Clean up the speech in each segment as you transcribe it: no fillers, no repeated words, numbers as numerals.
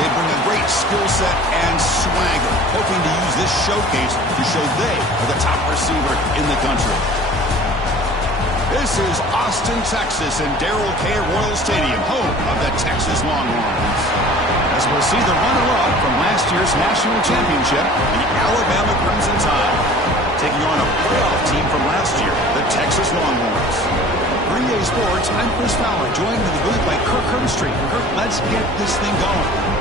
They bring a great skill set and swagger, hoping to use this showcase to show they are the top receiver in the country. This is Austin, Texas, and Darrell K. Royal Stadium, home of the Texas Longhorns. As we'll see the runner-up from last year's national championship, the Alabama Crimson Tide, taking on a playoff team from last year, the Texas Longhorns. For EA Sports, I'm Chris Fowler, joined in the booth by Kirk Herbstreit. Kirk, let's get this thing going.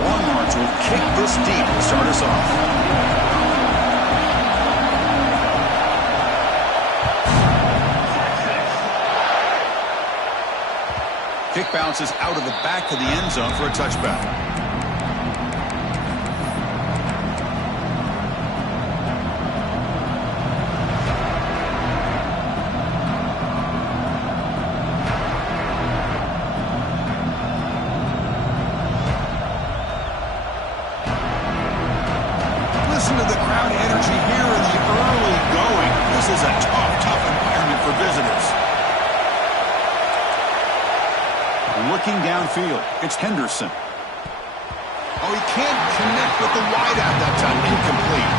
Longhorns will kick this deep to start us off. Kick bounces out of the back of the end zone for a touchback. Listen to the crowd energy here in the early going. This is a tough environment for visitors. Looking downfield, it's Henderson. Oh, he can't connect with the wideout that time. Incomplete.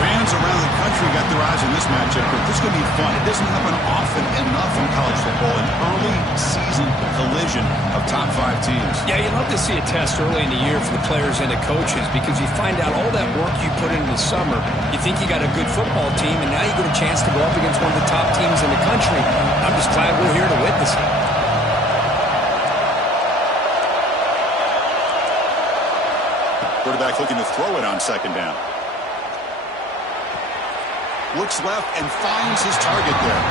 Fans around the country got their eyes on this matchup, but this is going to be fun. It doesn't happen often enough in college football, an early season collision of top 5 teams. Yeah, you love to see a test early in the year for the players and the coaches because you find out all that work you put in the summer. You think you got a good football team, and now you get a chance to go up against one of the top teams in the country. I'm just glad we're here to witness it. Quarterback looking to throw it on second down. Looks left and finds his target there.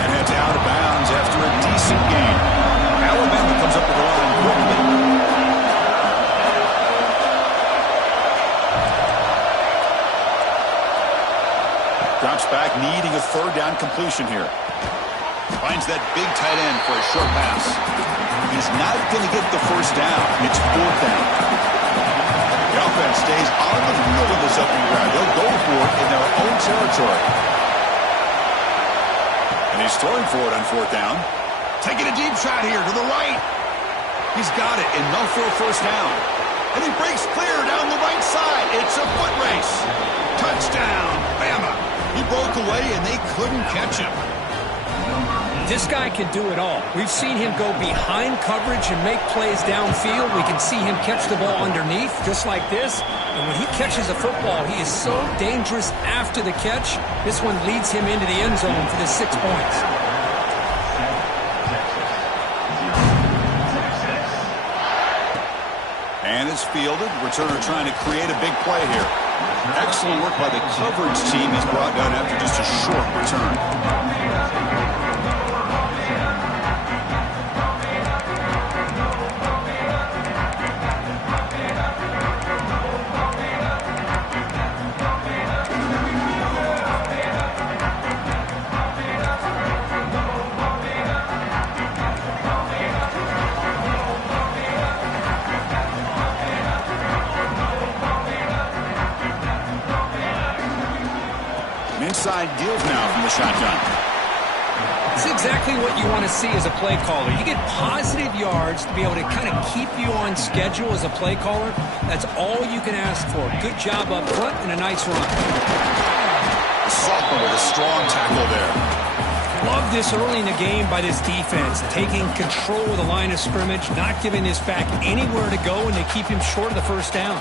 And heads out of bounds after a decent gain. Alabama comes up with the line quickly. Drops back, needing a third down completion here. Finds that big tight end for a short pass. He's not going to get the first down. It's fourth down. The offense stays on the field in this opening drive. They'll go for it in their own territory. And he's throwing for it on fourth down. Taking a deep shot here to the right. He's got it, enough for a first down. And he breaks clear down the right side. It's a foot race. Touchdown, Bama. He broke away, and they couldn't catch him. This guy can do it all. We've seen him go behind coverage and make plays downfield. We can see him catch the ball underneath, just like this. And when he catches a football, he is so dangerous after the catch. This one leads him into the end zone for the 6 points. And it's fielded. Returner trying to create a big play here. Excellent work by the coverage team. He's brought down after just a short return. Inside deals now from the shotgun. It's exactly what you want to see as a play caller. You get positive yards to be able to kind of keep you on schedule as a play caller. That's all you can ask for. Good job up front and a nice run. Sophomore with a strong tackle there. Love this early in the game by this defense, taking control of the line of scrimmage, not giving this back anywhere to go, and they keep him short of the first down.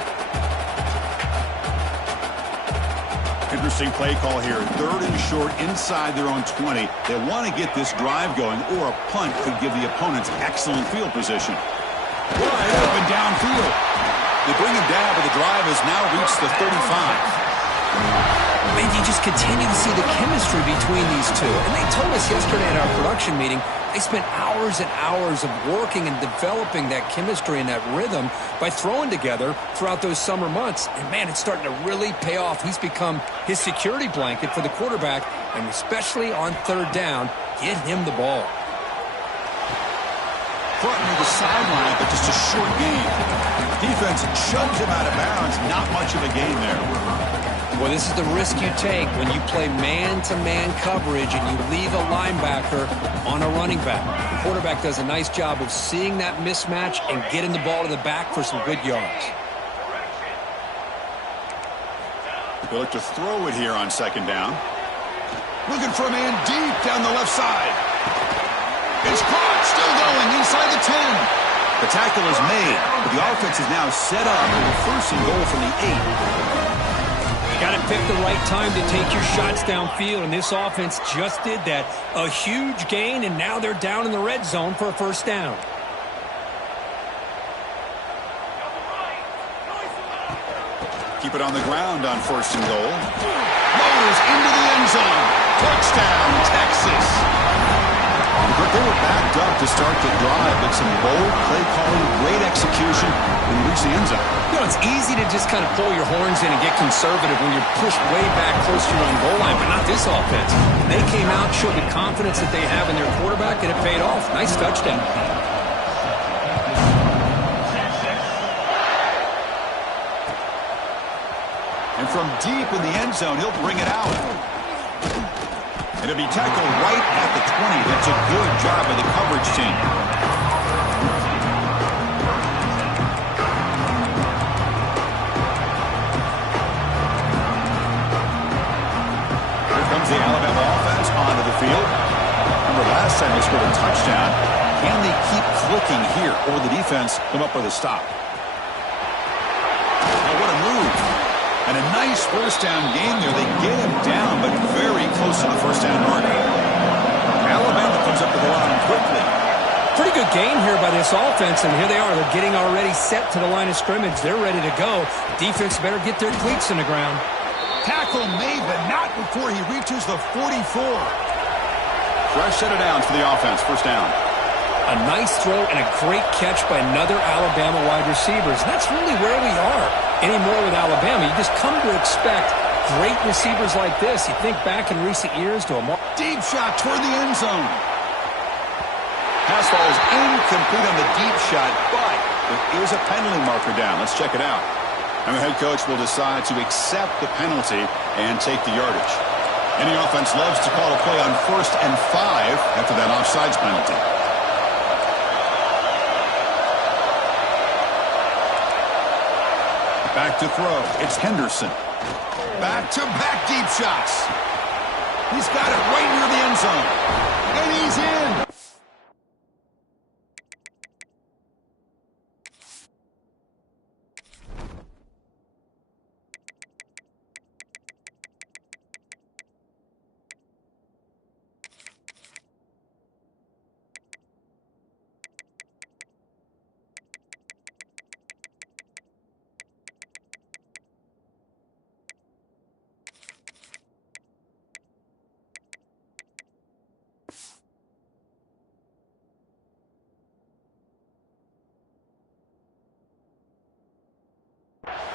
Interesting play call here. 3rd and short inside their own 20. They want to get this drive going, or a punt could give the opponents excellent field position. Wide open downfield. They bring him down, but the drive has now reached the 35. Man, you just continue to see the chemistry between these two. And they told us yesterday at our production meeting, they spent hours and hours of working and developing that chemistry and that rhythm by throwing together throughout those summer months. And, man, it's starting to really pay off. He's become his security blanket for the quarterback, and especially on 3rd down, get him the ball. front near the sideline, but just a short gain. Defense shoved him out of bounds. Not much of a gain there. Well, this is the risk you take when you play man-to-man coverage and you leave a linebacker on a running back. The quarterback does a nice job of seeing that mismatch and getting the ball to the back for some good yards. They look to throw it here on second down. Looking for a man deep down the left side. It's caught, still going inside the 10. The tackle is made, but the offense is now set up with a first and goal from the 8. You got to pick the right time to take your shots downfield, and this offense just did that. A huge gain, and now they're down in the red zone for a first down. Keep it on the ground on first and goal. Rolls into the end zone. Touchdown, Texas. But they were backed up to start the drive, but some bold play calling, great execution, and reach the end zone. You know, it's easy to just kind of pull your horns in and get conservative when you're pushed way back close to your own goal line, but not this offense. They came out, showed the confidence that they have in their quarterback, and it paid off. Nice touchdown. And from deep in the end zone, he'll bring it out. It'll be tackled right at the 20. That's a good job of the coverage team. Here comes the Alabama offense onto the field. Remember last time they scored a touchdown. Can they keep clicking here, or will the defense come up with a stop? Now what a move. And a nice first down game there. They get him down, but very close to the first down mark. Alabama comes up to the line quickly. Pretty good gain here by this offense, and here they are. They're getting already set to the line of scrimmage. They're ready to go. Defense better get their cleats in the ground. Tackle made, but not before he reaches the 44. Fresh set of downs for the offense. First down. A nice throw and a great catch by another Alabama wide receivers. And that's really where we are anymore with Alabama. You just come to expect great receivers like this. You think back in recent years to a deep shot toward the end zone. Pass ball is incomplete on the deep shot, but there is a penalty marker down. Let's check it out. And the head coach will decide to accept the penalty and take the yardage. Any offense loves to call a play on 1st and 5 after that offsides penalty. Back to throw. It's Henderson. Back-to-back deep shots. He's got it right near the end zone. And he's in.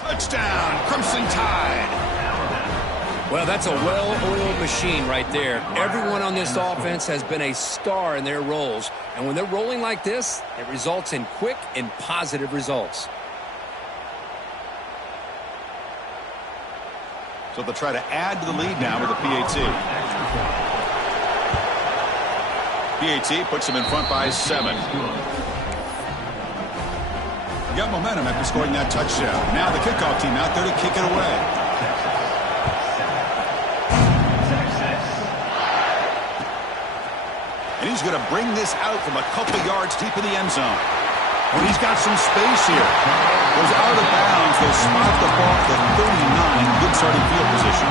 Touchdown, Crimson Tide. Well, that's a well-oiled machine right there. Everyone on this offense has been a star in their roles. And when they're rolling like this, it results in quick and positive results. So they'll try to add to the lead now with a PAT. PAT puts them in front by 7. Got momentum after scoring that touchdown. Now the kickoff team out there to kick it away. And he's going to bring this out from a couple yards deep in the end zone. When he's got some space here. Goes out of bounds. They'll spot the ball at the 39. Good starting field position.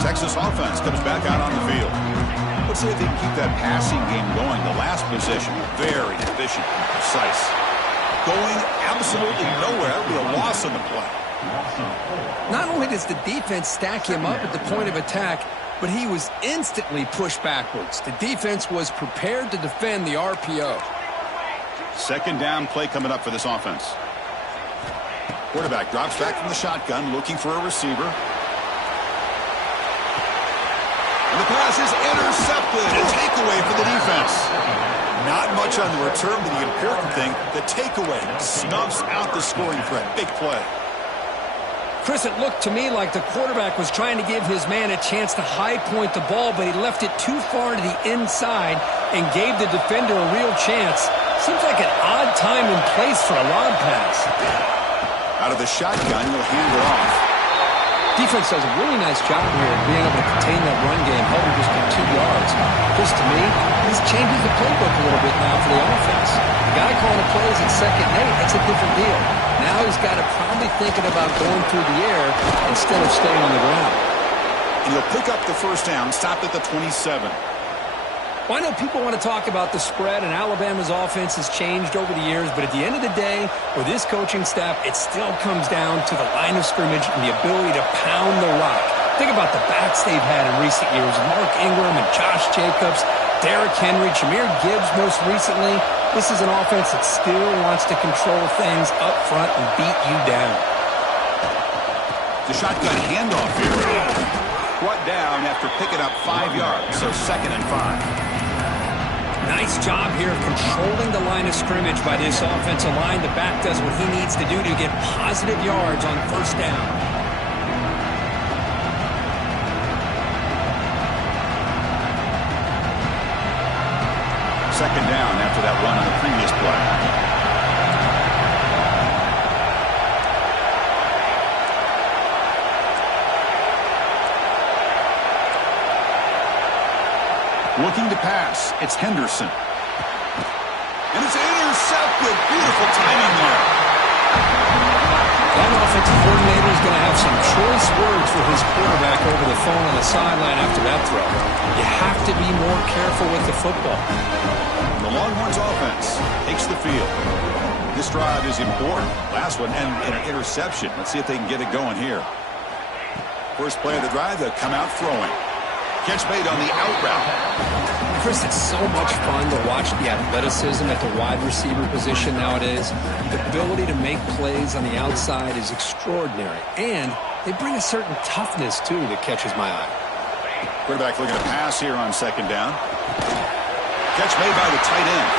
Texas offense comes back out on the field. Let's see if they can keep that passing game going. The last possession, very efficient and precise. Going absolutely nowhere. That'll be a loss on the play. Not only does the defense stack him up at the point of attack, but he was instantly pushed backwards. The defense was prepared to defend the RPO. Second down play coming up for this offense. Quarterback drops back from the shotgun, looking for a receiver. And the pass is intercepted. A takeaway for the defense. Not much on the return, but the important thing, the takeaway snuffs out the scoring threat. Big play. Chris, it looked to me like the quarterback was trying to give his man a chance to high point the ball, but he left it too far to the inside and gave the defender a real chance. Seems like an odd time and place for a lob pass. Out of the shotgun, he'll hand it off. Defense does a really nice job here of being able to contain that run game, held him just to 2 yards. Just to me, this changes the playbook a little bit now for the offense. The guy calling the plays at 2nd and 8, that's a different deal. Now he's got to probably thinking about going through the air instead of staying on the ground. And he'll pick up the first down, stopped at the 27. Well, I know people want to talk about the spread, and Alabama's offense has changed over the years, but at the end of the day, with this coaching staff, it still comes down to the line of scrimmage and the ability to pound the rock. Think about the backs they've had in recent years, Mark Ingram and Josh Jacobs, Derrick Henry, Jahmyr Gibbs most recently. This is an offense that still wants to control things up front and beat you down. The shotgun handoff here. Brought down after picking up 5 yards, so 2nd and 5. Nice job here of controlling the line of scrimmage by this offensive line. The back does what he needs to do to get positive yards on first down. Second down after that run on the previous play. Looking to pass. It's Henderson. And it's intercepted. Beautiful timing there. That offensive coordinator is going to have some choice words for his quarterback over the phone on the sideline after that throw. You have to be more careful with the football. The Longhorns offense takes the field. This drive is important. Last one and an interception. Let's see if they can get it going here. First play of the drive, they'll come out throwing. Catch made on the out route. Chris, it's so much fun to watch the athleticism at the wide receiver position nowadays. The ability to make plays on the outside is extraordinary. And they bring a certain toughness, too, that catches my eye. Quarterback looking to pass here on 2nd down. Catch made by the tight end.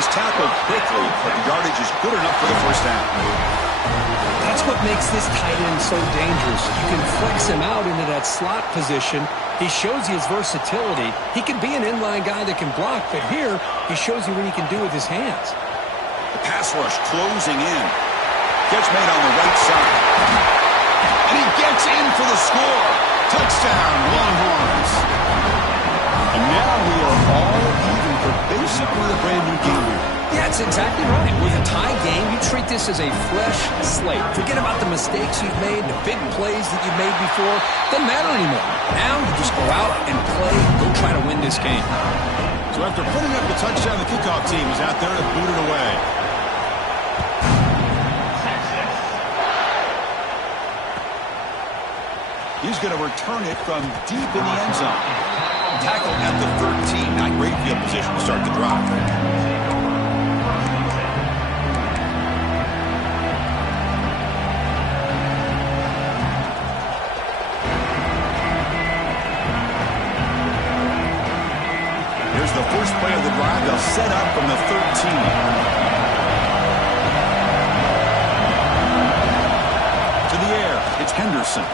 He's tackled quickly, but the yardage is good enough for the first down. That's what makes this tight end so dangerous. You can flex him out into that slot position. He shows you his versatility. He can be an inline guy that can block, but here he shows you what he can do with his hands. The pass rush closing in. Catch made on the right side. And he gets in for the score. Touchdown, Longhorns. And now we are all even for basically a brand new game here. Yeah, that's exactly right. With a tie game, you treat this as a fresh slate. Forget about the mistakes you've made, the big plays that you've made before. Doesn't matter anymore. Now you just go out and play, go try to win this game. So after putting up the touchdown, the kickoff team is out there to boot it away. He's going to return it from deep in the end zone. Tackled at the 13. Not great field position to start the drive. The first play of the drive, they'll set up from the 13. To the air, it's Henderson.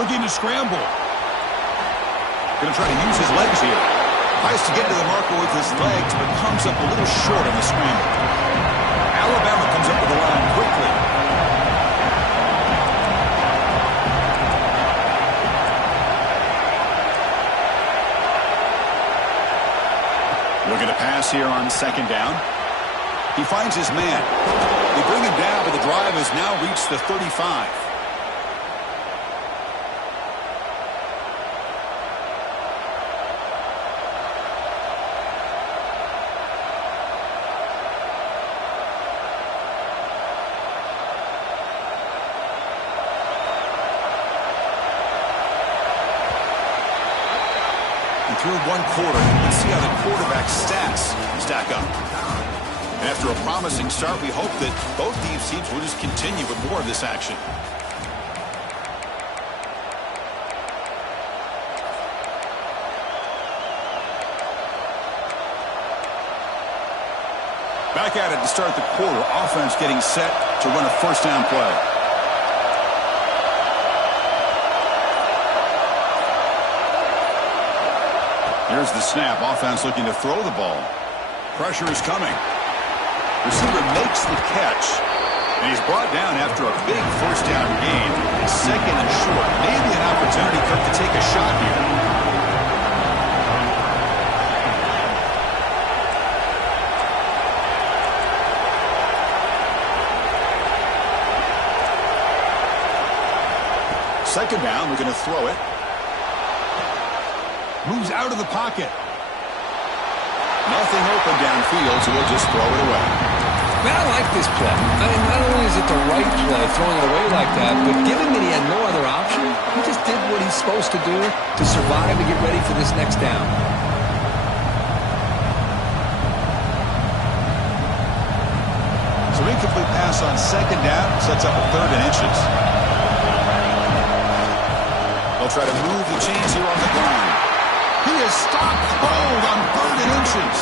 Looking to scramble. Going to try to use his legs here. Tries to get to the marker with his legs, but comes up a little short on the scramble. Alabama comes up with the line quickly. Looking to pass here on 2nd down. He finds his man. They bring him down, but the drive has now reached the 35. Through one quarter, let's see how the quarterback's stats stack up. After a promising start, we hope that both these teams will just continue with more of this action. Back at it to start the quarter. Offense getting set to run a first down play. Here's the snap. Offense looking to throw the ball. Pressure is coming. Receiver makes the catch. And he's brought down after a big first down gain. Second and short. Maybe an opportunity for him to take a shot here. Second down, we're going to throw it. Moves out of the pocket. Nothing open downfield, so we'll just throw it away. Man, I like this play. I mean, not only is it the right play, throwing it away like that, but given that he had no other option, he just did what he's supposed to do to survive and get ready for this next down. So incomplete pass on second down, sets up a third and inches. They'll try to move the chains here on the ground. He is stopped cold on third and inches.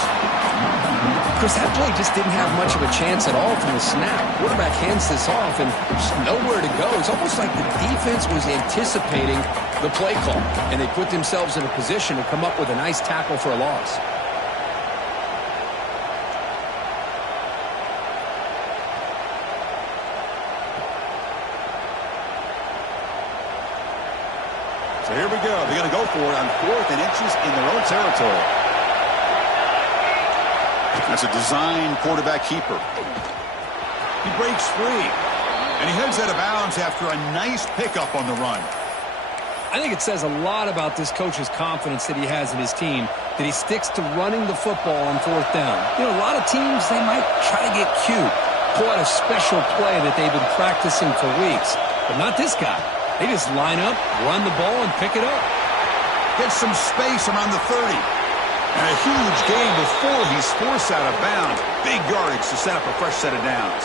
Chris, that play just didn't have much of a chance at all from the snap. Quarterback hands this off and there's nowhere to go. It's almost like the defense was anticipating the play call, and they put themselves in a position to come up with a nice tackle for a loss. So here we go. They're going to go for it on fourth and inches in their own territory. That's a design quarterback keeper. He breaks free. And he heads out of bounds after a nice pickup on the run. I think it says a lot about this coach's confidence that he has in his team, that he sticks to running the football on fourth down. You know, a lot of teams, they might try to get cute, pull out a special play that they've been practicing for weeks. But not this guy. They just line up, run the ball, and pick it up. Gets some space around the 30. And a huge gain before he's forced out of bounds. Big yardage to set up a fresh set of downs.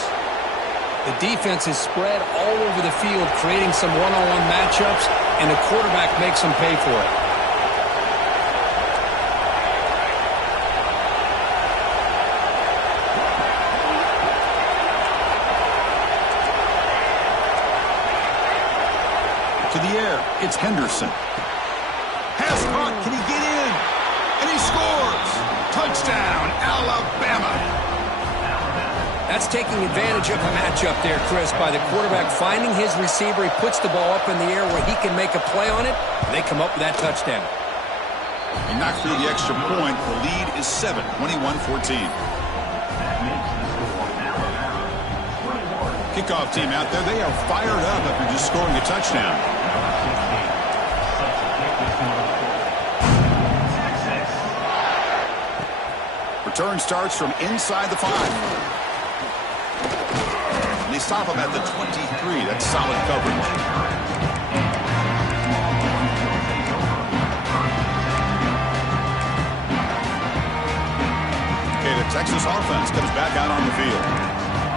The defense is spread all over the field, creating some one-on-one matchups, and the quarterback makes them pay for it. To the air, it's Henderson. Pass caught, can he get in? And he scores! Touchdown, Alabama! That's taking advantage of a matchup there, Chris, by the quarterback finding his receiver. He puts the ball up in the air where he can make a play on it, and they come up with that touchdown. He knocked through the extra point. The lead is 7, 21-14. Kickoff team out there, they are fired up after just scoring a touchdown. Return starts from inside the 5. And they stop him at the 23. That's solid coverage. Okay, the Texas offense comes back out on the field.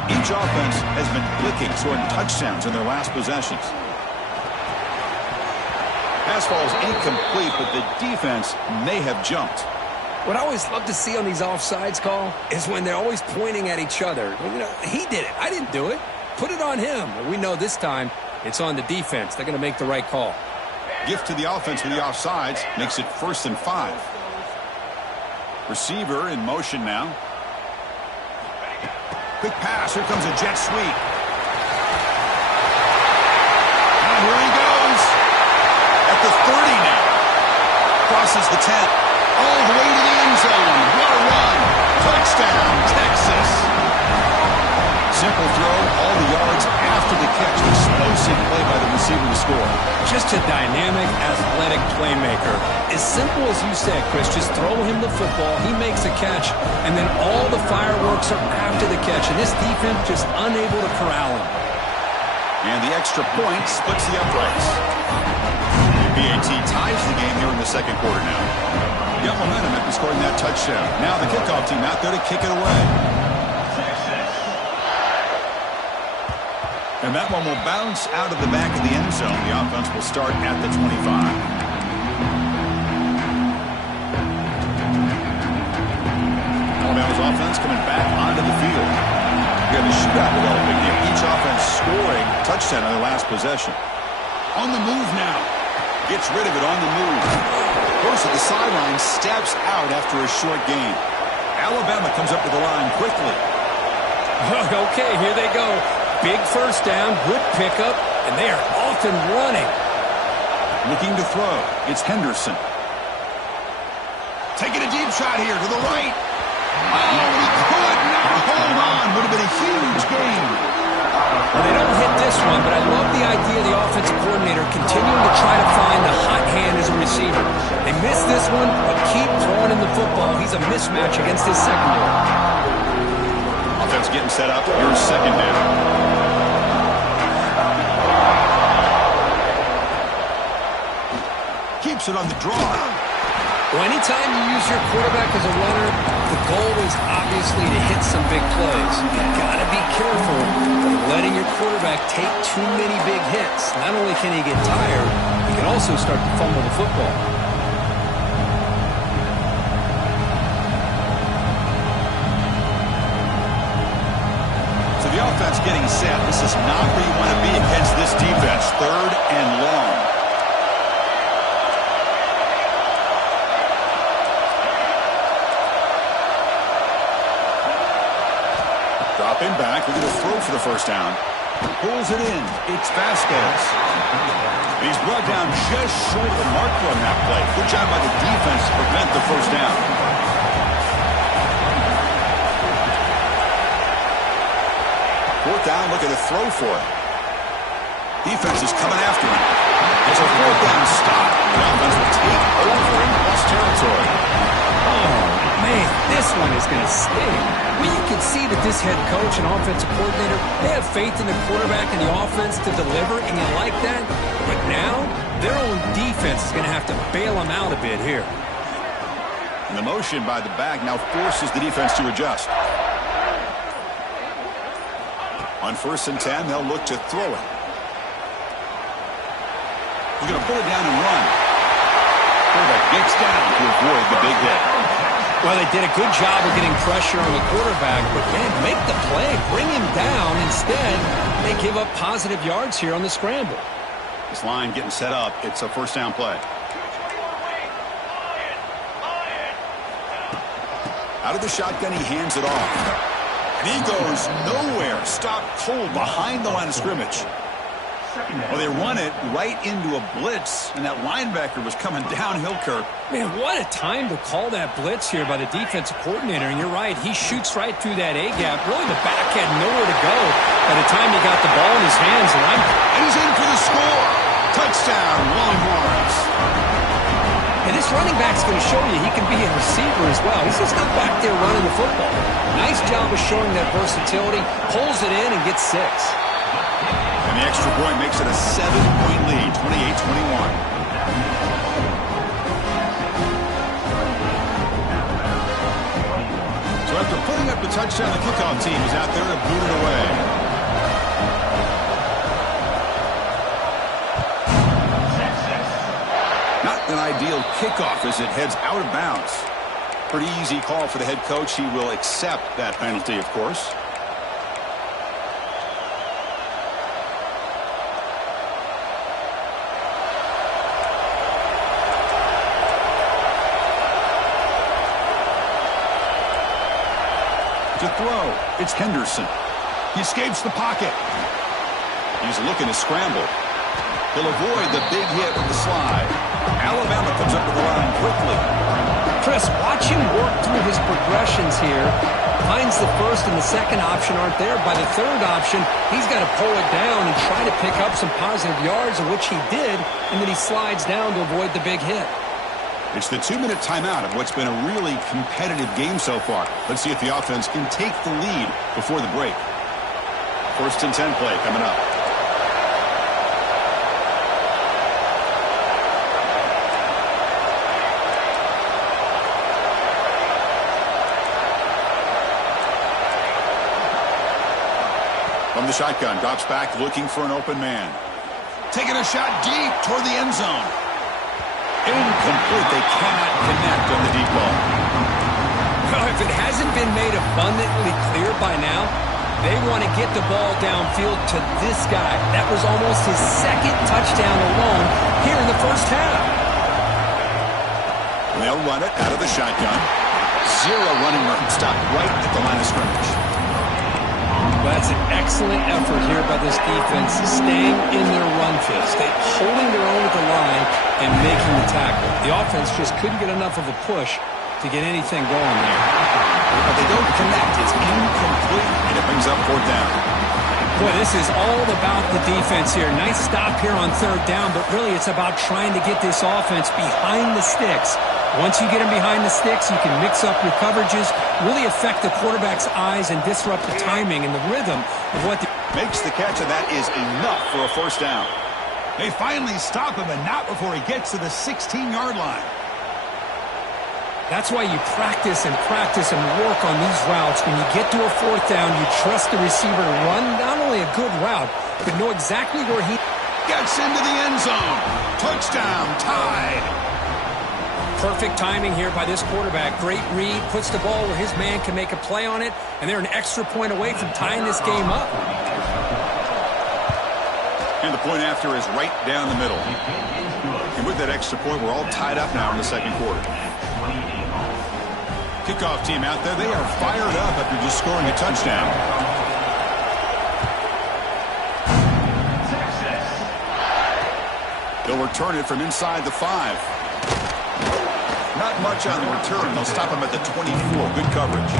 Each offense has been clicking, scoring touchdowns in their last possessions. Pass ball is incomplete, but the defense may have jumped. What I always love to see on these offsides call is when they're always pointing at each other. You know, he did it. I didn't do it. Put it on him. But we know this time it's on the defense. They're going to make the right call. Gift to the offense with the offsides makes it 1st and 5. Receiver in motion now. Quick pass. Here comes a jet sweep. And here he goes. At the 30 now. Crosses the 10. All the way to the end zone. What a run. Touchdown, Texas. Simple throw. All the yards after the catch. Explosive play by the receiver to score. Just a dynamic, athletic playmaker. As simple as you said, Chris, just throw him the football. He makes a catch, and then all the fireworks are after the catch. And this defense just unable to corral him. And the extra point splits the uprights. BAT ties the game here in the second quarter now. Got momentum after scoring that touchdown. Now the kickoff team out there to kick it away. And that one will bounce out of the back of the end zone. The offense will start at the 25. Alabama's offense coming back onto the field. We have a shootout developing here. Each offense scoring a touchdown on their last possession. On the move now. Gets rid of it on the move. Goes to the sideline, steps out after a short gain. Alabama comes up to the line quickly. Okay, here they go. Big first down, good pickup, and they are off and running. Looking to throw. It's Henderson. Taking a deep shot here to the right. Oh, he could not hold on. Would have been a huge gain. Well, they don't hit this one, but I love the idea of the offensive coordinator continuing to try to find the hot hand as a receiver. They missed this one, but keep throwing him the football. He's a mismatch against his secondary. Offense getting set up. Here's second down. Keeps it on the draw. Well, anytime you use your quarterback as a runner, the goal is obviously to hit some big plays. You've got to be careful of letting your quarterback take too many big hits. Not only can he get tired, he can also start to fumble the football. So the offense getting set. This is not where you want to be against this defense. Third and long. Dropping back, we're going to throw for the first down. Pulls it in. It's Vasquez. He's brought down just short of the marker on that play. Good job by the defense to prevent the first down. Fourth down, looking to throw for it. Defense is coming after him. It's a fourth down stop. The offense will take over in plus territory. Oh, man, this one is going to sting. I mean, you can see that this head coach and offensive coordinator, they have faith in the quarterback and the offense to deliver, and you like that. But now, their own defense is going to have to bail them out a bit here. And the motion by the back now forces the defense to adjust. On 1st and 10, they'll look to throw it. He's going to pull it down and run. Quarterback gets down to avoid the big hit. Well, they did a good job of getting pressure on the quarterback, but, man, make the play. Bring him down. Instead, they give up positive yards here on the scramble. This line getting set up. It's a first down play. Out of the shotgun, he hands it off. And he goes nowhere. Stopped cold behind the line of scrimmage. Well, they run it right into a blitz, and that linebacker was coming downhill, Kirk. Man, what a time to call that blitz here by the defensive coordinator. And you're right, he shoots right through that A-gap. Really, the back had nowhere to go by the time he got the ball in his hands. And he's in for the score. Touchdown, Longhorns. And this running back's going to show you he can be a receiver as well. He's just not back there running the football. Nice job of showing that versatility. Pulls it in and gets 6. And the extra point makes it a 7-point lead, 28-21. So after putting up the touchdown, the kickoff team is out there to boot it away. Not an ideal kickoff as it heads out of bounds. Pretty easy call for the head coach. He will accept that penalty, of course. To throw, it's Henderson. He escapes the pocket. He's looking to scramble. He'll avoid the big hit with the slide. Alabama comes up to the line quickly. Chris, watch him work through his progressions here. Finds the first and the second option aren't there. By the third option, he's got to pull it down and try to pick up some positive yards, of which he did, and then he slides down to avoid the big hit. It's the 2-minute timeout of what's been a really competitive game so far. Let's see if the offense can take the lead before the break. 1st and 10 play coming up. From From the shotgun, drops back looking for an open man. Taking a shot deep toward the end zone. Incomplete. They cannot connect on the deep ball. Well, if it hasn't been made abundantly clear by now, they want to get the ball downfield to this guy. That was almost his second touchdown alone here in the first half. They'll run it out of the shotgun. Zero running room. Stopped right at the line of scrimmage. That's an excellent effort here by this defense, staying in their run fist, holding their own at the line and making the tackle. The offense just couldn't get enough of a push to get anything going there. But they don't connect. It's incomplete, and it brings up fourth down. Boy, this is all about the defense here. Nice stop here on third down, but really it's about trying to get this offense behind the sticks. Once you get them behind the sticks, you can mix up your coverages, really affect the quarterback's eyes and disrupt the timing and the rhythm of what the... Makes the catch, and that is enough for a first down. They finally stop him, and not before he gets to the 16-yard line. That's why you practice and work on these routes. When you get to a fourth down, you trust the receiver to run not only a good route, but know exactly where he gets into the end zone. Touchdown, tied. Perfect timing here by this quarterback. Great read, puts the ball where his man can make a play on it, and they're an extra point away from tying this game up. And the point after is right down the middle. And with that extra point, we're all tied up now in the second quarter. Kickoff team out there, they are fired up after just scoring a touchdown. They'll return it from inside the 5. Not much on the return. They'll stop him at the 24. Good coverage.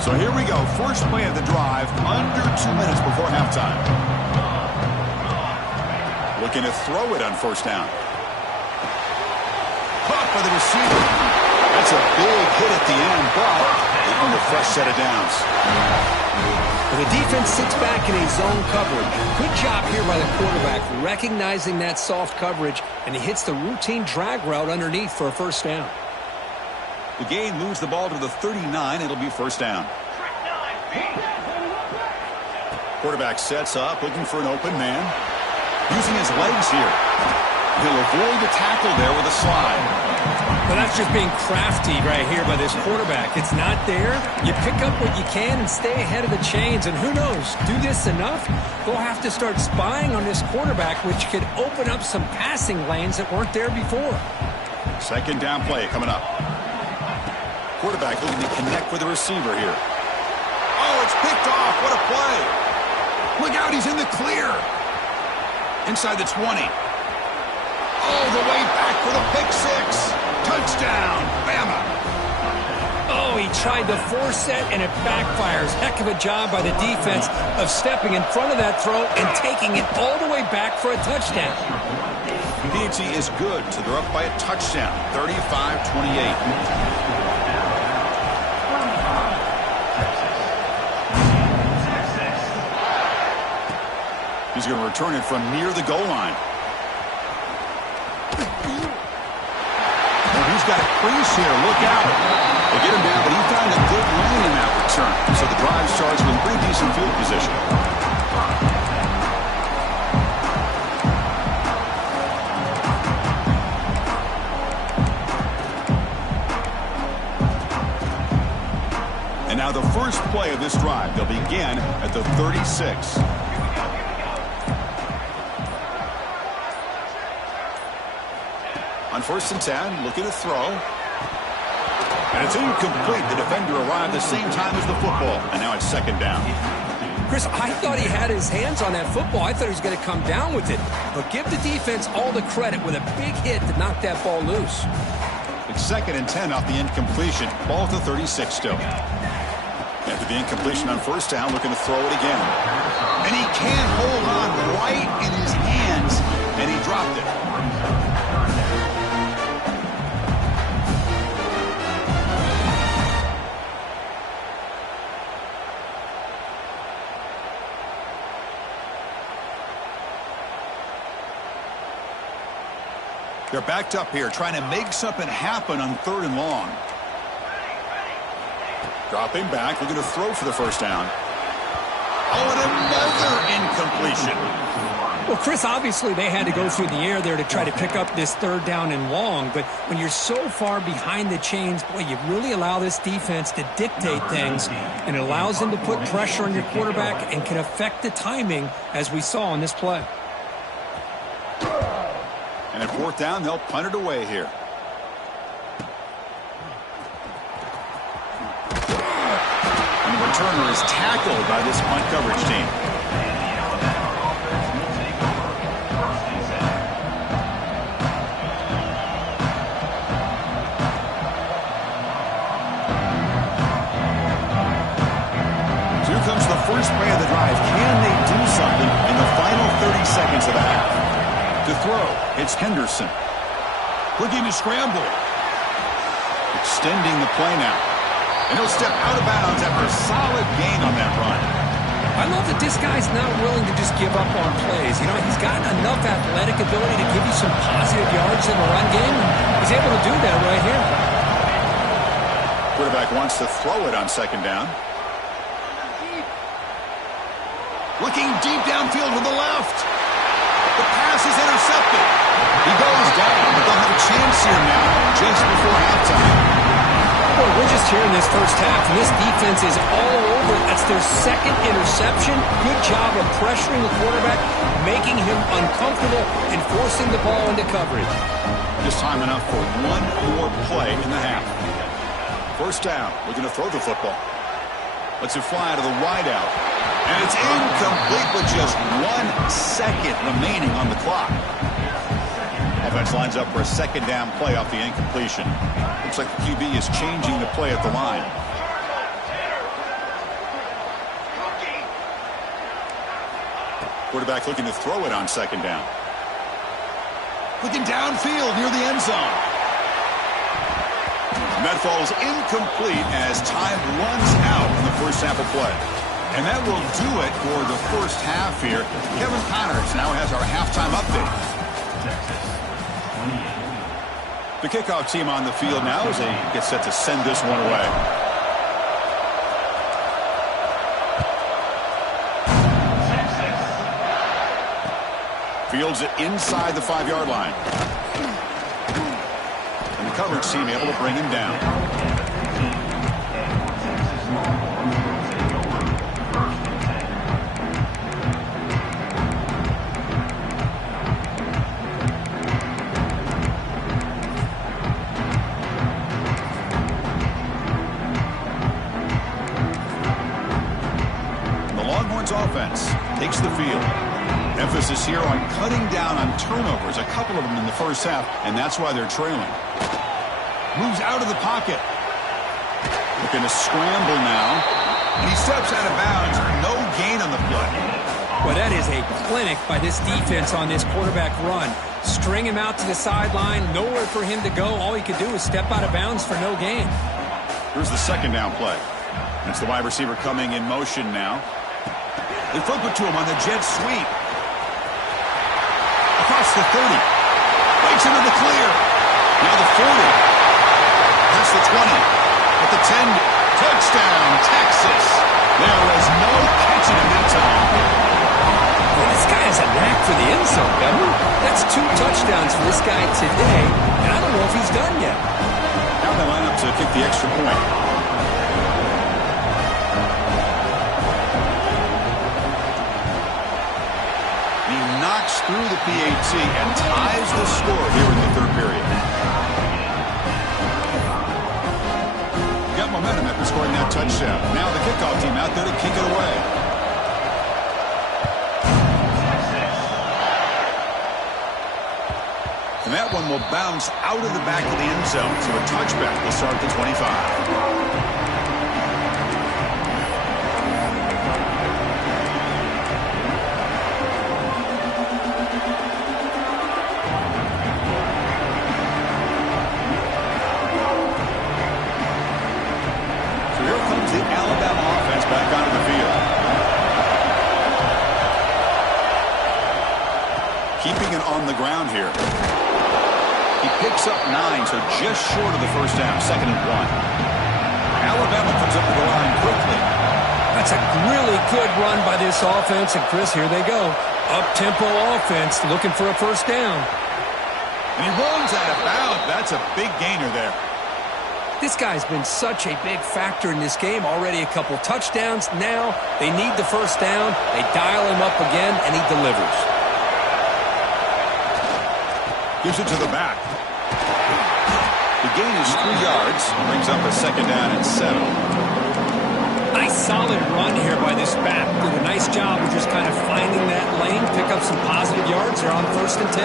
So here we go. First play of the drive, under 2 minutes before halftime. Looking to throw it on first down. Caught by the receiver. That's a big hit at the end, but they earn a fresh set of downs. Well, the defense sits back in a zone coverage. Good job here by the quarterback, recognizing that soft coverage, and he hits the routine drag route underneath for a first down. The gain moves the ball to the 39. It'll be first down. Quarterback sets up, looking for an open man. Using his legs here. He'll avoid the tackle there with a slide. Well, that's just being crafty right here by this quarterback. It's not there. You pick up what you can and stay ahead of the chains. And who knows, do this enough, they'll have to start spying on this quarterback, which could open up some passing lanes that weren't there before. Second down play coming up. Quarterback looking to connect with the receiver here. Oh, it's picked off. What a play. Look out, he's in the clear. Inside the 20. All the way back for the pick six. Touchdown, Bama. Oh, he tried to force it, and it backfires. Heck of a job by the defense of stepping in front of that throw and taking it all the way back for a touchdown. PNT is good, so they're up by a touchdown, 35-28. He's going to return it from near the goal line. He's got a crease here. Look out. They get him down, but he found a good lane in that return. So the drive starts with pretty decent field position. And now the first play of this drive. They'll begin at the 36. On first and 10, looking to throw. And it's incomplete. The defender arrived the same time as the football. And now it's second down. Chris, I thought he had his hands on that football. I thought he was going to come down with it. But give the defense all the credit with a big hit to knock that ball loose. It's second and 10 off the incompletion. Ball at the 36 still. After the incompletion on first down, looking to throw it again. And he can't hold on right in his hands. And he dropped it. They're backed up here, trying to make something happen on 3rd and long. Dropping back, looking to throw for the first down. Oh, and another incompletion. Well, Chris, obviously they had to go through the air there to try to pick up this 3rd down and long, but when you're so far behind the chains, boy, you really allow this defense to dictate things, and it allows them to put pressure on your quarterback and can affect the timing, as we saw on this play. And at 4th down, they'll punt it away here. And the returner is tackled by this punt coverage team. So here comes the first play of the drive. Can they do something in the final 30 seconds of the half? To throw, it's Henderson. Looking to scramble. Extending the play now. And he'll step out of bounds after a solid gain on that run. I love that this guy's not willing to just give up on plays. You know, he's got enough athletic ability to give you some positive yards in the run game, and he's able to do that right here. Quarterback wants to throw it on 2nd down. Looking deep downfield to the left. The pass is intercepted. He goes down, but they'll have a chance here now just before halftime. Boy, we're just here in this first half, and this defense is all over. That's their 2nd interception. Good job of pressuring the quarterback, making him uncomfortable, and forcing the ball into coverage. Just time enough for one more play in the half. 1st down, looking to throw the football. Lets it fly to the wideout. And it's incomplete with just 1 second remaining on the clock. Offense lines up for a 2nd down play off the incompletion. Looks like the QB is changing the play at the line. Quarterback looking to throw it on 2nd down. Looking downfield near the end zone. And that falls incomplete as time runs out in the first half of play. And that will do it for the first half here. Kevin Connors now has our halftime update. The kickoff team on the field now as they get set to send this one away. Fields it inside the 5-yard line. And the coverage team able to bring him down. Offense takes the field. Emphasis here on cutting down on turnovers, a couple of them in the first half, and that's why they're trailing. Moves out of the pocket. Looking to scramble now. And he steps out of bounds. No gain on the play. Well, that is a clinic by this defense on this quarterback run. String him out to the sideline, nowhere for him to go. All he could do is step out of bounds for no gain. Here's the 2nd down play. It's the wide receiver coming in motion now. They flip it to him on the jet sweep. Across the 30. Breaks into the clear. Now the 40. That's the 20. At the 10. Touchdown, Texas. There was no catching him that time. Well, this guy has a knack for the end zone, doesn't he? That's 2 touchdowns for this guy today, and I don't know if he's done yet. Now they line up to kick the extra point. Knocks through the PAT and ties the score here in the 3rd period. Got momentum after scoring that touchdown. Now the kickoff team out there to kick it away. And that one will bounce out of the back of the end zone, so a touchback will start at the 25. Keeping it on the ground here. He picks up 9, so just short of the first down, 2nd and 1. Alabama comes up to the line quickly. That's a really good run by this offense, and Chris, here they go. Up-tempo offense looking for a first down. And he runs out of bounds. That's a big gainer there. This guy's been such a big factor in this game. Already a couple touchdowns. Now they need the first down. They dial him up again, and he delivers. Gives it to the back. The gain is 3 yards. Brings up a 2nd down and 7. Nice solid run here by this back. Did a nice job of just kind of finding that lane, pick up some positive yards here on 1st and 10.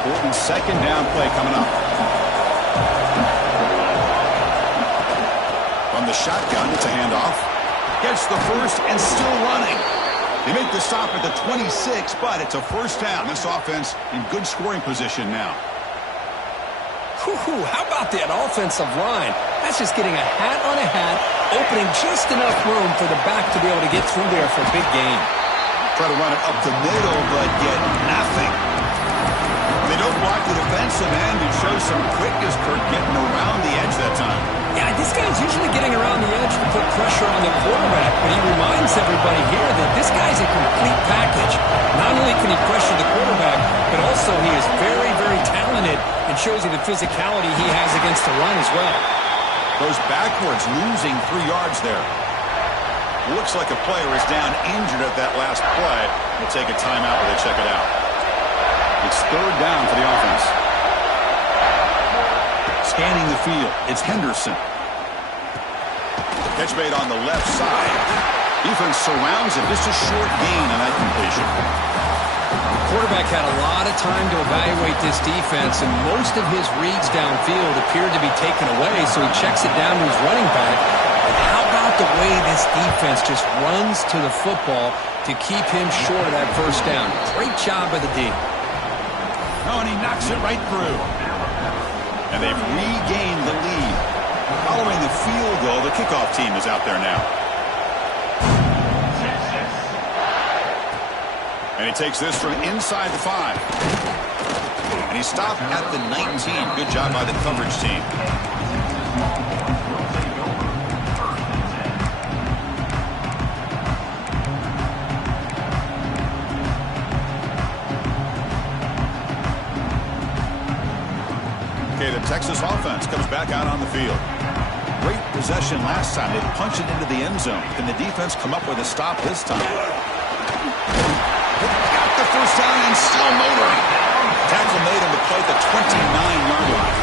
Important 2nd down play coming up. From the shotgun, it's a handoff. Gets the first and still running. They make the stop at the 26, but it's a first down. This offense in good scoring position now. How about that offensive line? That's just getting a hat on a hat, opening just enough room for the back to be able to get through there for a big gain. Try to run it up the middle, but get nothing. They don't block the defensive end and show some quickness for getting around the edge that time. Yeah, this guy's usually getting around the edge to put pressure on the quarterback, but he reminds everybody here that this guy's a complete package. Not only can he pressure the quarterback, but also he is very, very talented and shows you the physicality he has against the run as well. Goes backwards, losing 3 yards there. Looks like a player is down injured at that last play. We'll take a timeout while they check it out. It's 3rd down for the offense. Scanning the field, it's Henderson. Catch made on the left side. Defense surrounds it. Just a short gain on that completion. The quarterback had a lot of time to evaluate this defense, and most of his reads downfield appeared to be taken away, so he checks it down to his running back. But how about the way this defense just runs to the football to keep him short of that first down? Great job by the D. Oh, and he knocks it right through. And they've regained the lead. Following the field goal, the kickoff team is out there now. And he takes this from inside the 5. And he stopped at the 19. Good job by the coverage team. Okay, the Texas offense comes back out on the field. Great possession last time. They punched it into the end zone. Can the defense come up with a stop this time? Got the first down and still motoring. Tackle made him to play the 29-yard line.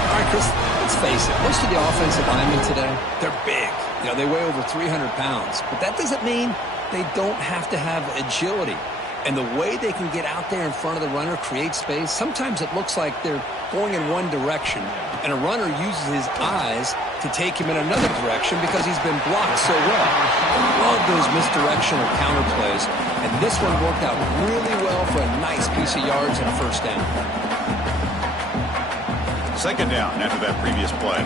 All right, Chris, let's face it. Most of the offensive linemen today, they're big. You know, they weigh over 300 pounds. But that doesn't mean they don't have to have agility. And the way they can get out there in front of the runner, create space, sometimes it looks like they're going in one direction, and a runner uses his eyes to take him in another direction because he's been blocked so well. I love those misdirection or counter plays, and this one worked out really well for a nice piece of yards and a first down. 2nd down after that previous play.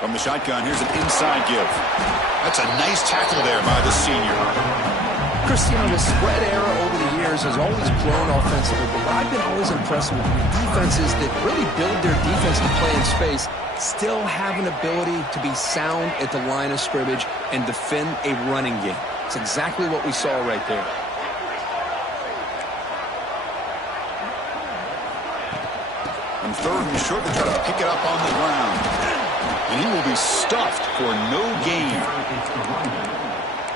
From the shotgun, here's an inside give. That's a nice tackle there by the senior. Chris, you know, the spread era over the years has always grown offensively, but I've been always impressed with defenses that really build their defense to play in space, still have an ability to be sound at the line of scrimmage and defend a running game. It's exactly what we saw right there. On 3rd and short, they try to pick it up on the ground. And he will be stuffed for no gain.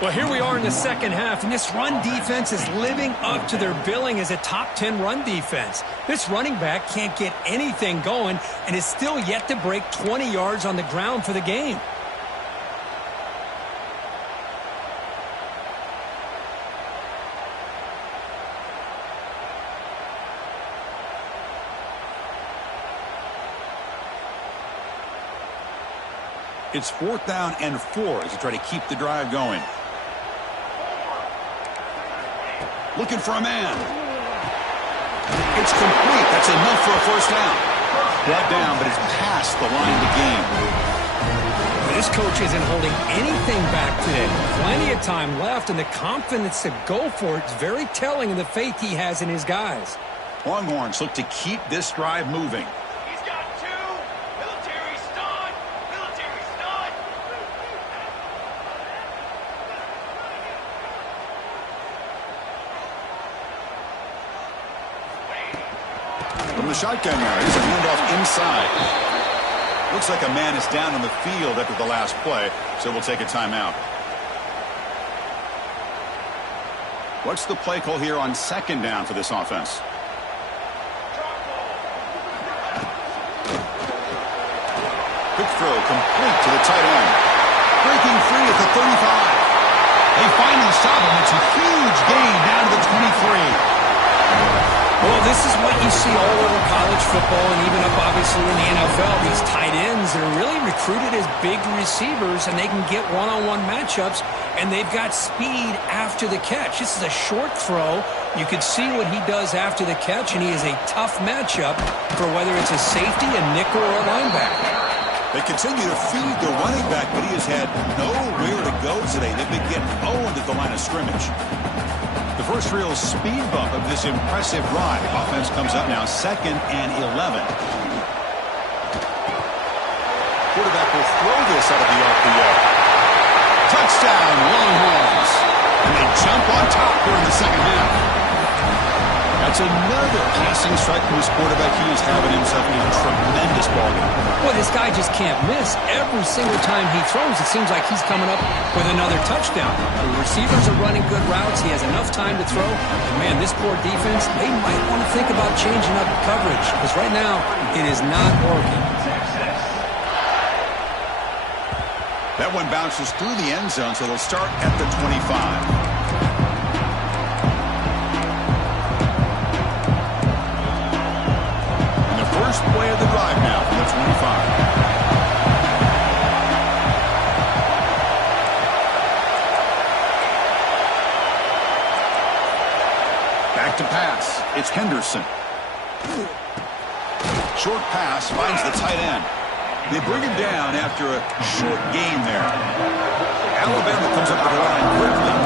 Well, here we are in the second half, and this run defense is living up to their billing as a top 10 run defense. This running back can't get anything going and is still yet to break 20 yards on the ground for the game. It's 4th down and 4 as they try to keep the drive going. Looking for a man. It's complete. That's enough for a first down. Brought down, but it's past the line of the game. This coach isn't holding anything back today. Plenty of time left, and the confidence to go for it is very telling of the faith he has in his guys. Longhorns look to keep this drive moving. He's got two. Military stun. Military stun. From the shotgun now, here's a handoff inside. Looks like a man is down on the field after the last play, so we'll take a timeout. What's the play call here on second down for this offense? Quick throw complete to the tight end. Breaking free at the 35. They finally stop him. It's a huge gain down to the 23. Well, this is what you see all over college football and even up, obviously, in the NFL. These tight ends, they're really recruited as big receivers, and they can get one-on-one matchups, and they've got speed after the catch. This is a short throw. You can see what he does after the catch, and he is a tough matchup for whether it's a safety, a nickel, or a linebacker. They continue to feed the running back, but he has had nowhere to go today. They've been getting owned at the line of scrimmage. The first real speed bump of this impressive drive. Offense comes up now 2nd and 11. Quarterback will throw this out of the RPO. Touchdown, Longhorns. And they jump on top here in the second half. That's another passing strike from his quarterback. He is having himself a tremendous ballgame. Well, this guy just can't miss. Every single time he throws, it seems like he's coming up with another touchdown. The receivers are running good routes. He has enough time to throw. And, man, this poor defense, they might want to think about changing up coverage because right now it is not working. That one bounces through the end zone, so they'll start at the 25. First play of the drive now from the 25. Back to pass. It's Henderson. Short pass finds the tight end. They bring him down after a short gain there. Alabama comes up with the line quickly.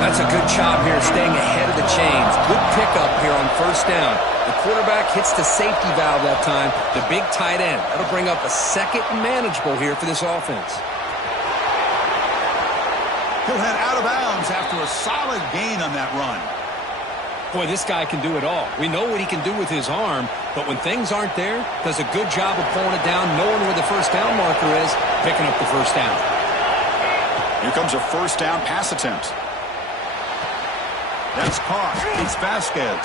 That's a good job here staying ahead of the chains. Good pickup here on first down. The quarterback hits the safety valve that time, the big tight end. That'll bring up a second manageable here for this offense. He'll head out of bounds after a solid gain on that run. Boy, this guy can do it all. We know what he can do with his arm, but when things aren't there, does a good job of pulling it down, knowing where the first down marker is, picking up the first down. Here comes a first down pass attempt. That's caught. It's Vasquez.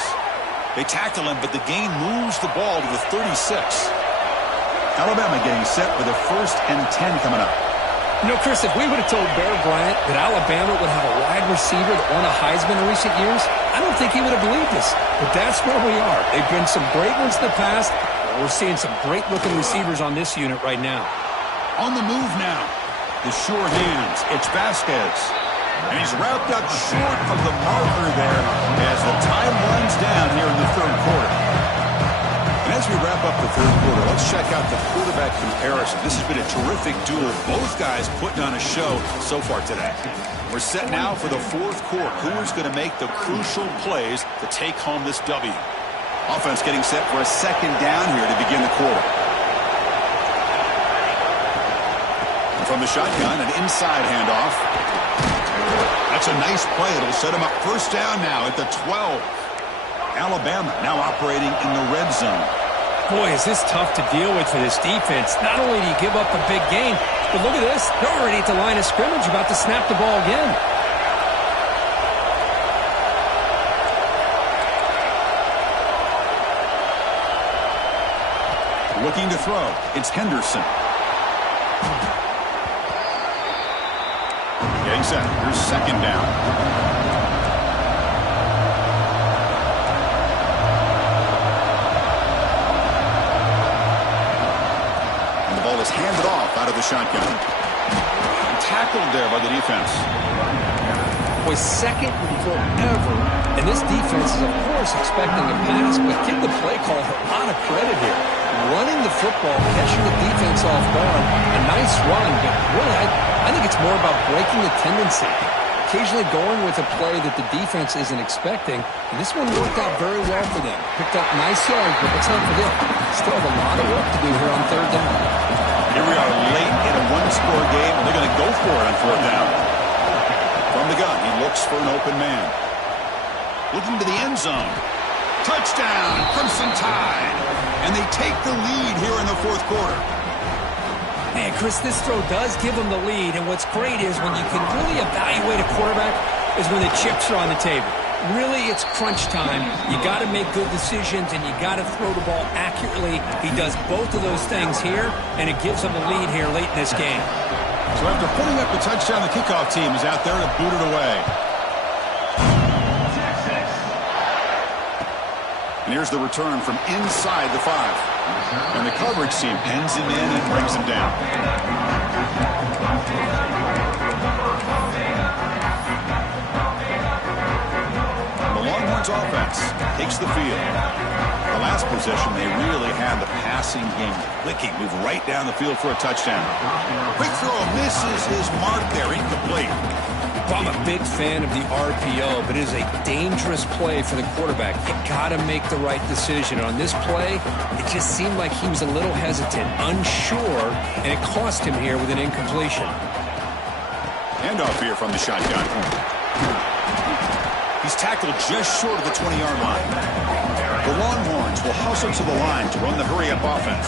They tackle him, but the gain moves the ball to the 36. Alabama getting set with a 1st and 10 coming up. You know, Chris, if we would have told Bear Bryant that Alabama would have a wide receiver that won a Heisman in recent years, I don't think he would have believed us. But that's where we are. They've been some great ones in the past. We're seeing some great-looking receivers on this unit right now. On the move now. The sure hands. It's Vasquez. And he's wrapped up short of the marker there as the time runs down here in the third quarter. And as we wrap up the third quarter, let's check out the quarterback comparison. This has been a terrific duel. Both guys putting on a show so far today. We're set now for the fourth quarter. Who is going to make the crucial plays to take home this W? Offense getting set for a second down here to begin the quarter. And from the shotgun, an inside handoff. That's a nice play. It'll set him up first down now at the 12. Alabama now operating in the red zone. Boy, is this tough to deal with for this defense. Not only do you give up a big gain, but look at this. They're already at the line of scrimmage about to snap the ball again. Looking to throw. It's Henderson. Getting set. Here's second down. And the ball is handed off out of the shotgun. Tackled there by the defense. Boy, second and forever And this defense is, of course, expecting a pass, but give the play caller a lot of credit here. Running the football, catching the defense off guard, a nice run, but really, I think it's more about breaking the tendency. Occasionally going with a play that the defense isn't expecting, and this one worked out very well for them. Picked up nice yards, but let's not forget, still have a lot of work to do here on third down. Here we are late in a one-score game, and they're going to go for it on fourth down. From the gun, he looks for an open man. Looking to the end zone. Touchdown, Crimson Tide. And they take the lead here in the fourth quarter. Man, Chris, this throw does give them the lead, and what's great is when you can really evaluate a quarterback is when the chips are on the table. Really, it's crunch time. You got to make good decisions, and you got to throw the ball accurately. He does both of those things here, and it gives them a lead here late in this game. So after putting up the touchdown, the kickoff team is out there to boot it away. And here's the return from inside the 5. And the coverage team pens him in and brings him down. The Longhorns offense takes the field. The last possession, they really had the passing game clicking. Move right down the field for a touchdown. Quick throw misses his mark there. Incomplete. I'm a big fan of the RPO, but it is a dangerous play for the quarterback. You got to make the right decision. On this play, it just seemed like he was a little hesitant, unsure, and it cost him here with an incompletion. Handoff here from the shotgun. He's tackled just short of the 20-yard line. The Longhorns will hustle to the line to run the hurry-up offense.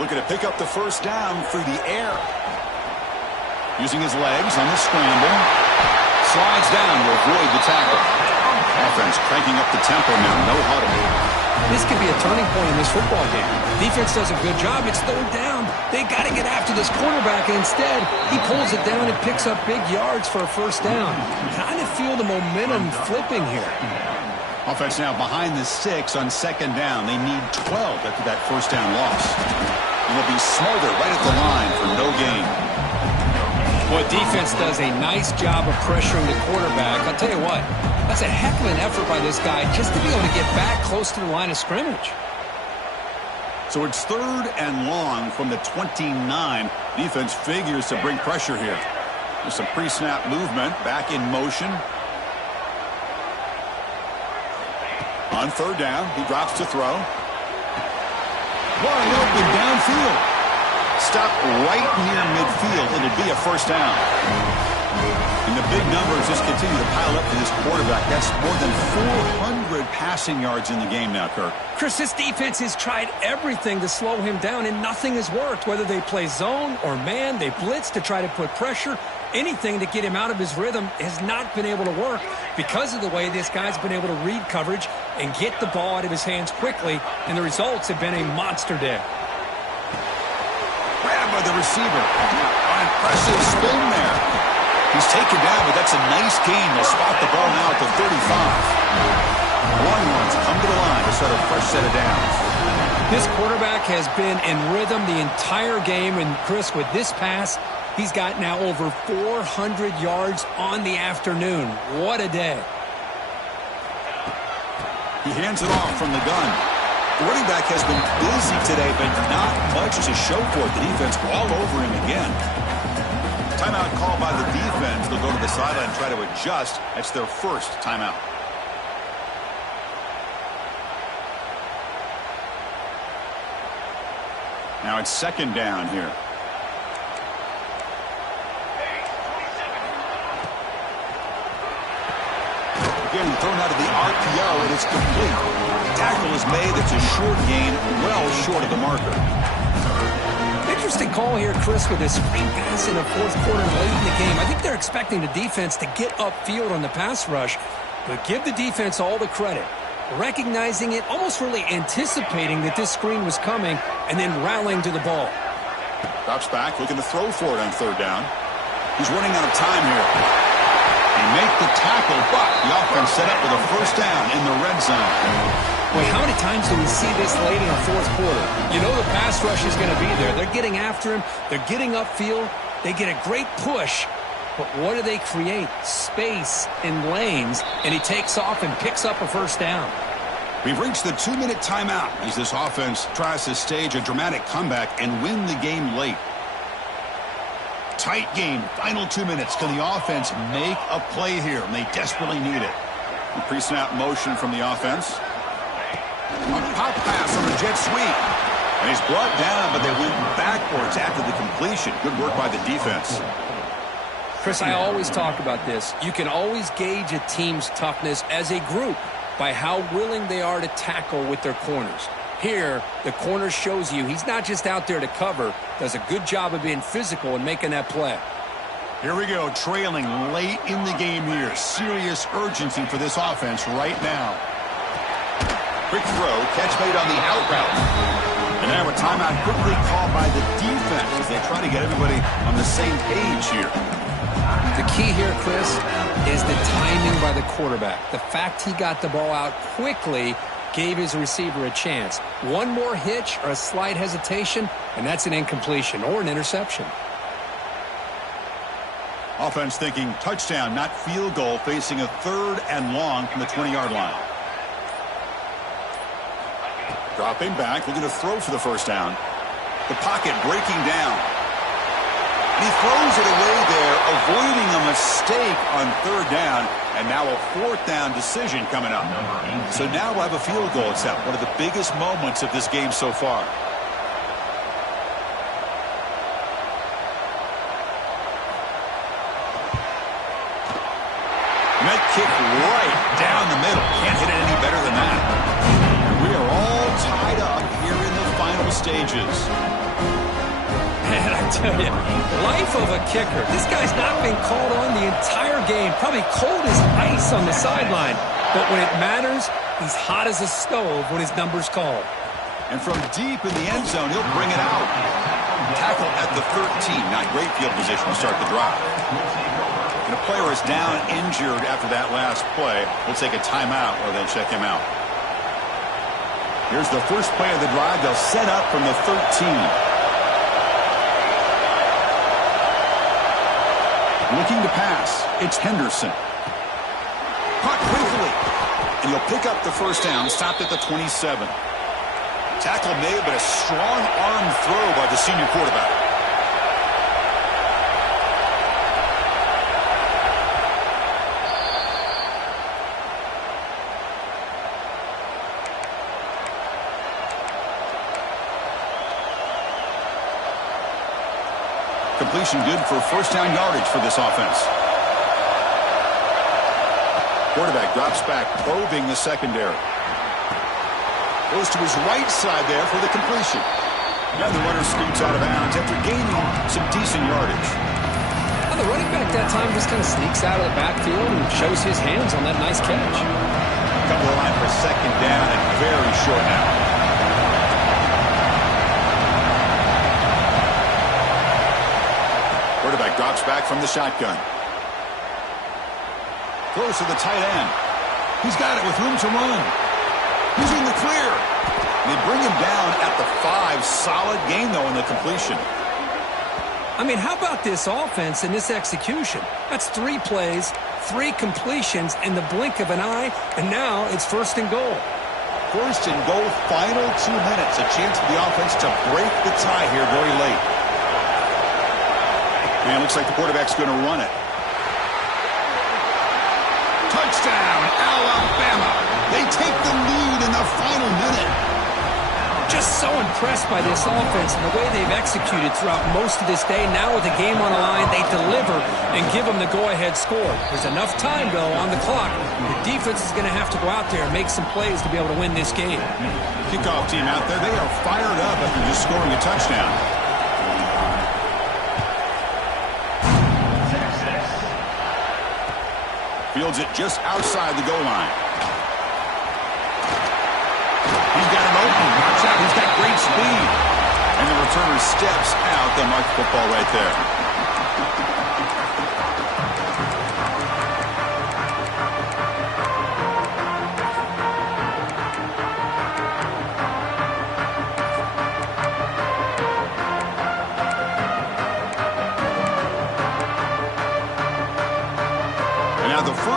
Looking to pick up the first down through the air. Using his legs on the scramble. Slides down to avoid the tackle. Offense cranking up the tempo now. No huddle. This could be a turning point in this football game. Defense does a good job. It's third down. They got to get after this quarterback, and instead, he pulls it down and picks up big yards for a first down. Kind of feel the momentum flipping here. Offense now behind the 6 on second down. They need 12 after that first down loss. And they'll be smarter right at the line for no gain. Boy, defense does a nice job of pressuring the quarterback. I'll tell you what, that's a heck of an effort by this guy just to be able to get back close to the line of scrimmage. So it's third and long from the 29. Defense figures to bring pressure here. There's some pre-snap movement, back in motion. On third down, he drops to throw. Wide open downfield. Stop right near midfield, and it'd be a first down. And the big numbers just continue to pile up for this quarterback. That's more than 400 passing yards in the game now, Kirk. Chris, this defense has tried everything to slow him down, and nothing has worked. Whether they play zone or man, they blitz to try to put pressure. Anything to get him out of his rhythm has not been able to work because of the way this guy's been able to read coverage and get the ball out of his hands quickly, and the results have been a monster day. Grabbed by the receiver. An impressive spin there. He's taken down, but that's a nice gain. They'll spot the ball now at the 35. Longhorns come to the line to start a fresh set of downs. This quarterback has been in rhythm the entire game, and Chris, with this pass, he's got now over 400 yards on the afternoon. What a day. He hands it off from the gun. The running back has been busy today, but not much to show for it. The defense all over him again. Timeout called by the defense. They'll go to the sideline and try to adjust. That's their first timeout. Now it's second down here. Again, thrown out of the RPO, and it's complete. The tackle is made. It's a short gain, well short of the marker. Interesting call here, Chris, with this screen pass in the fourth quarter late in the game. I think they're expecting the defense to get upfield on the pass rush, but give the defense all the credit. Recognizing it, almost really anticipating that this screen was coming, and then rallying to the ball. Drops back, looking to throw for it on third down. He's running out of time here. They make the tackle, but the offense set up with a first down in the red zone. Boy, how many times do we see this late in the fourth quarter? You know the pass rush is going to be there. They're getting after him. They're getting upfield. They get a great push, But what do they create? Space in lanes, and he takes off and picks up a first down. We've reached the 2-minute timeout as this offense tries to stage a dramatic comeback and win the game late. Tight game, final 2 minutes. Can the offense make a play here? And they desperately need it. The pre-snap motion from the offense. A pop pass on the jet sweep. And he's brought down, but they went backwards after the completion. Good work by the defense. Chris, I always talk about this. You can always gauge a team's toughness as a group by how willing they are to tackle with their corners. Here, the corner shows you he's not just out there to cover, does a good job of being physical and making that play. Here we go, trailing late in the game here. Serious urgency for this offense right now. Quick throw, catch made on the out route. And now a timeout quickly called by the defense as they try to get everybody on the same page here. The key here, Chris, is the timing by the quarterback. The fact he got the ball out quickly gave his receiver a chance. One more hitch or a slight hesitation, and that's an incompletion or an interception. Offense thinking touchdown, not field goal, facing a 3rd and long from the 20-yard line. Dropping back, looking to throw for the first down. The pocket breaking down. And he throws it away there, avoiding a mistake on 3rd down, and now a 4th down decision coming up. So now we'll have a field goal attempt, one of the biggest moments of this game so far. And that kick right down the middle. Can't hit it any better than that. And we are all tied up here in the final stages. Man, I tell you, life of a kicker. This guy's not been called on the entire game. Probably cold as ice on the sideline. But when it matters, he's hot as a stove when his number's called. And from deep in the end zone, he'll bring it out. Tackle at the 13. Not great field position to start the drive. And a player is down injured after that last play. We'll take a timeout or they'll check him out. Here's the first play of the drive. They'll set up from the 13. Looking to pass. It's Henderson. Caught quickly. And he'll pick up the first down. Stopped at the 27. Tackle made, but a strong arm throw by the senior quarterback. Completion good for first down yardage for this offense. Quarterback drops back, probing the secondary. Goes to his right side there for the completion. Now the runner scoots out of bounds after gaining some decent yardage. Well, the running back that time just kind of sneaks out of the backfield and shows his hands on that nice catch. Come to the line for second down and very short now. Quarterback drops back from the shotgun. Throws to the tight end. He's got it with room to run. He's in the clear. They bring him down at the 5. Solid game, though, in the completion. I mean, how about this offense and this execution? That's 3 plays, 3 completions in the blink of an eye, and now it's 1st and goal. 1st and goal, final 2 minutes. A chance for the offense to break the tie here very late. And it looks like the quarterback's going to run it. Touchdown, Alabama. They take the lead in the final minute. Just so impressed by this offense and the way they've executed throughout most of this day. Now with the game on the line, they deliver and give them the go-ahead score. There's enough time, though, on the clock. The defense is going to have to go out there and make some plays to be able to win this game. Kickoff team out there, they are fired up after just scoring a touchdown. Fields it just outside the goal line. He's got him open. Watch out. He's got great speed. And the returner steps out. They'll mark the football right there.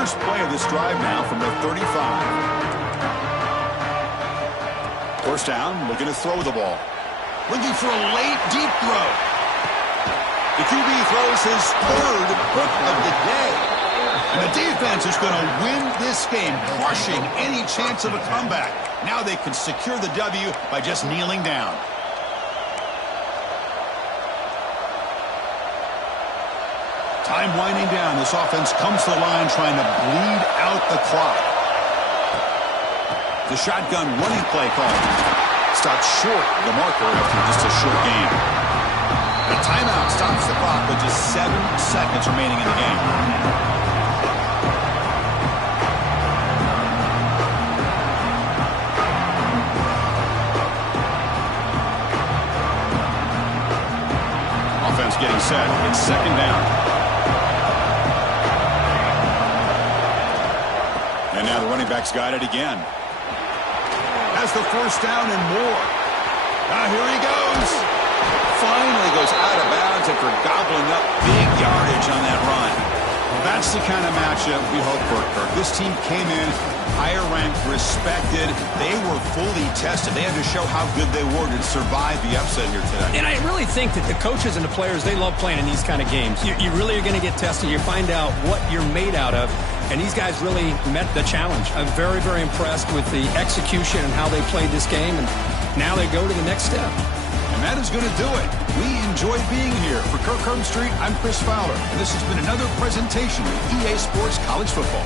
first play of this drive now from the 35. First down, looking to throw the ball. Looking for a late, deep throw. The QB throws his third pick of the day. And the defense is going to win this game, crushing any chance of a comeback. Now they can secure the W by just kneeling down. Time winding down. This offense comes to the line trying to bleed out the clock. The shotgun running play call. Stopped short of the marker after just a short game. A timeout stops the clock with just 7 seconds remaining in the game. Offense getting set. It's second down. And now the running back's got it again. Has the first down and more. Now here he goes. Finally goes out of bounds after gobbling up big yardage on that run. That's the kind of matchup we hope for, Kirk. This team came in higher ranked, respected. They were fully tested. They had to show how good they were to survive the upset here today. And I really think that the coaches and the players, they love playing in these kind of games. You really are going to get tested. You find out what you're made out of. And these guys really met the challenge. I'm very, very impressed with the execution and how they played this game. And now they go to the next step. And that is going to do it. We enjoyed being here. For Kirk Herbstreit, I'm Chris Fowler. And this has been another presentation of EA Sports College Football.